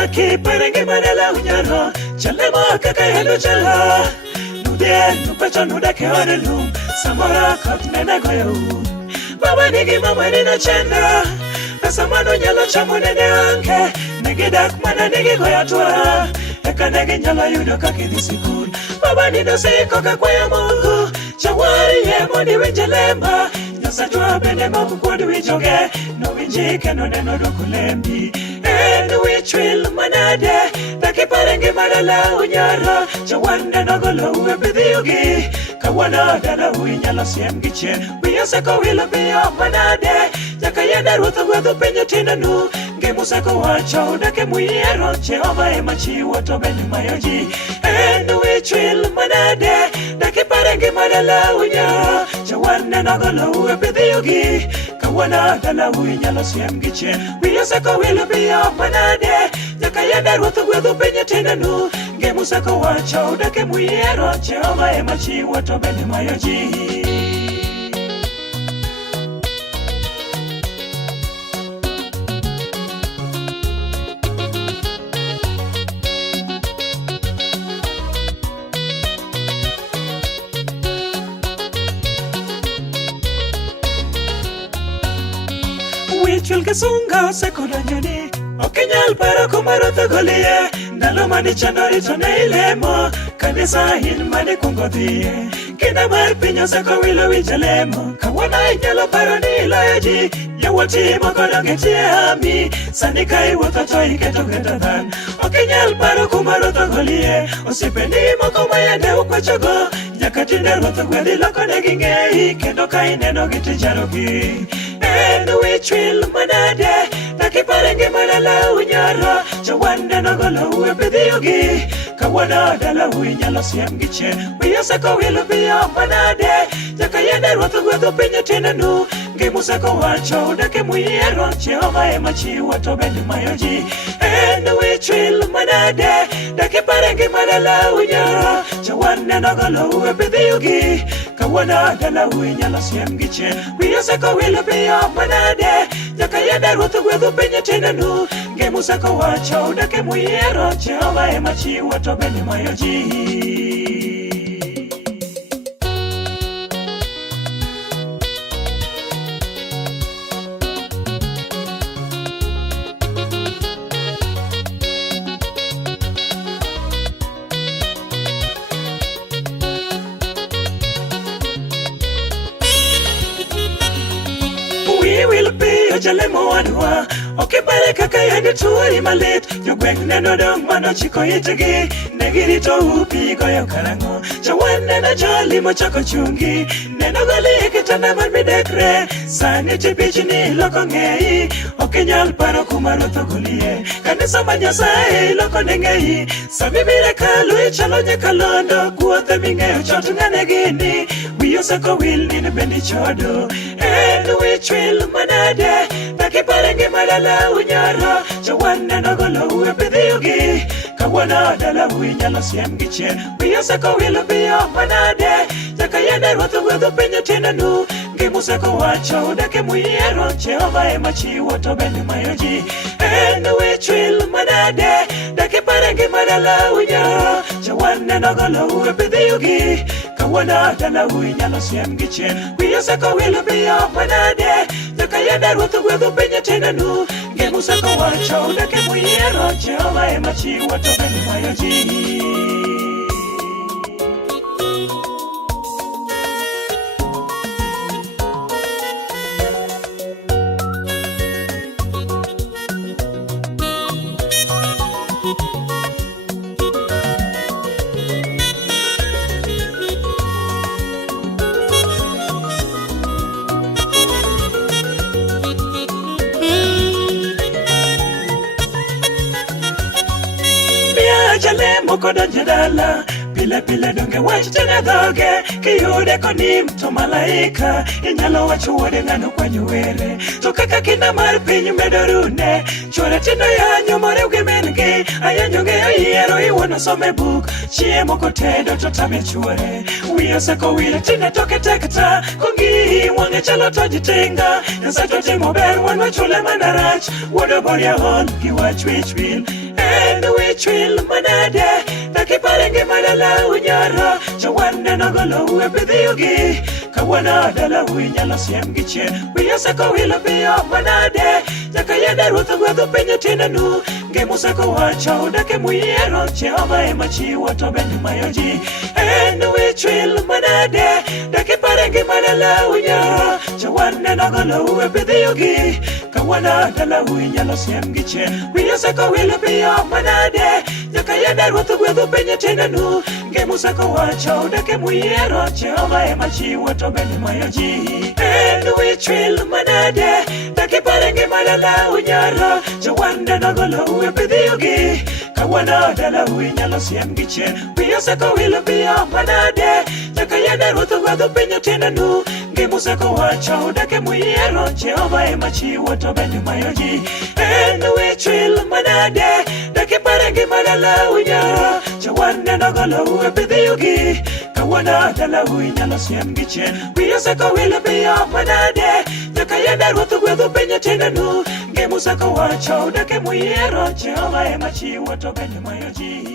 Taki parengi manela unyaro Chalema kaka helu chala Nude nupecho nuda ke orelum Samora kot nene goyo Baba nigi mama nina chenda Pesa mano nyalo chamo nene anke Nigi dak mana nigi goya tua Eka nigi nyalo yudo kaki di sikul Baba nino siko kakwaya mungu Chawari ye moni winjelemba Nyasa jua bende moku kudu wijoge No winjike no neno dukulembi Enu wichwil manade Daki parengi madala unyara Chawande nogolo uwe bidhiyugi Kawana dala uinyalo siem giche Wiyoseko wilo biyo manade Jaka yenda ruto gwedhu penyo tinanu Ngemuseko wacho udake muiero Jehova ema chiwo to bende mayoji Enu wichwil manade Daki parengi madala unyara Chawande nogolo uwe bidhiyugi Kawana dala uinyalo siem giche Wiyoseko wilo biyo manade Jaka yenda ruto gwedhu penyo tinanu Ngemuseko wacho udake muiero Jehova ema chiwo to bende mayoji Wichul kasunga sekodanyoni Okinyal paro kumaro thogoliye Ndalo mani chandori to ne ilemo Kanisa hin mani kungodhiye Kina mar pinyo seko wilo wichalemo Kawana inyalo paro ni ilaji Yawati mokodonge tie ami Sani kai wotho to iketo geta dhan Okinyal paro kumaro thogoliye Osipeni moko mayande ukwachogo Nyaka tinde rwotho gwedhi loko negi ngei Kendo kai neno giti jarogi Enu wichwil manade Taki parengi madala unyara Chawande nogolo uwe bidhiyugi Kawana dala uinyalo siem giche Wiyoseko wilo biyo manade Jaka yende rwotho gwedho pinyo tinanu Ngimuseko wacho udake muiero Jehova ema chiwo to bende mayoji Enu wichwil manade Taki parengi madala unyara Chawande nogolo uwe bidhiyugi Kawana dala uinyalo siem giche Wiyoseko wilo biyo manade Jaka yende rwotho gwedho pinyo tinanu Ngimuseko wacho udake muiero Jehova ema chiwo to bende mayoji We will be a jalemo anwa Okipare kaka yende tuwari malit Yogweng neno dong mano chiko itegi Negirito upi goyo karango Chawan neno jali mochako chungi Neno gali kitana man midekre Sani tipichi ni loko ngei Okinyal paro kumaro thogolie Kanisa manyasae loko nengei Sami bire kalu ichalo nyakalondo Kuothe mingeo chotu ngane gini Wiyoseko wil nini bendi chodo Enu wichwil manade Taki parengi madala unyara Chawande nogolo uwe bidhiyugi Kawana dala uinyalo siem giche Wiyoseko wilo biyo manade Jaka yende rwotho gwedho pinyo tinanu Ngimuseko wacho udake muiero Jehova ema chiwo to bende mayoji Enu wichwil manade Taki parengi madala unyara Chawande nogolo uwe bidhiyugi Kawana dala uinyalo siem giche Wiyoseko wilo biyo manade Jaka yende rwotho gwedho pinyo tinanu Ngimuseko wacho udake muiero Jehova ema chiwo to bende mayoji Jalemo kodo jadala Pile pile donge wach tena dhoge Kiyude koni mto malaika Inyalo wacho wode ngano kwa nyuere To kaka kinda mar pinyu medorune Chore tindo ya nyomore uge mengi Ayanyonge ayiero iwono some book Chiemo kotedo to tame chore Wiyoseko wile tine toke tekta Kongi wange chalo tojitinga Nsato timo ber wan wachule manarach Wodo boria hon ki wach wich wil En wich will manade Takiparenge madala unyara Chawane nagolo uepidhi ugi Kawana dala uinyala siem gichien Wiyasako wila biyo manade Nyakayenda ruta gwedho penye tinanu Ngemusako wacha udake muiero Jehova emachi watobeni mayoji En wich will manade Takiparenge madala unyara Chawane nagolo uepidhi ugi Kawana dala uinyala siem gichien Wiyasako wila biyo manade Nyakayenda ruta gwedho penye tinanu Ngemusako wacha udake muiero Jehova emachi watobeni mayoji En wich will manade Takiparenge madala unyara Jawanda nagolo uepidhi ugi Kawana dala uinyalo siem gichien Wiyasako wila biyo manade Nyakayenda ruta gwedho penye tinanu Ngemusako wacha udake muiero Jehova emachi watobeni mayoji En wich will manade Takiparenge madala unyara Jawanda nagolo uepidhi ugi Kawana dala uinyalo siem gichien Wiyasako wila biyo manade Nyakayenda ruta gwedho penye tinanu Ngemusako wacha udake muiero Jehova emachi watobeni mayoji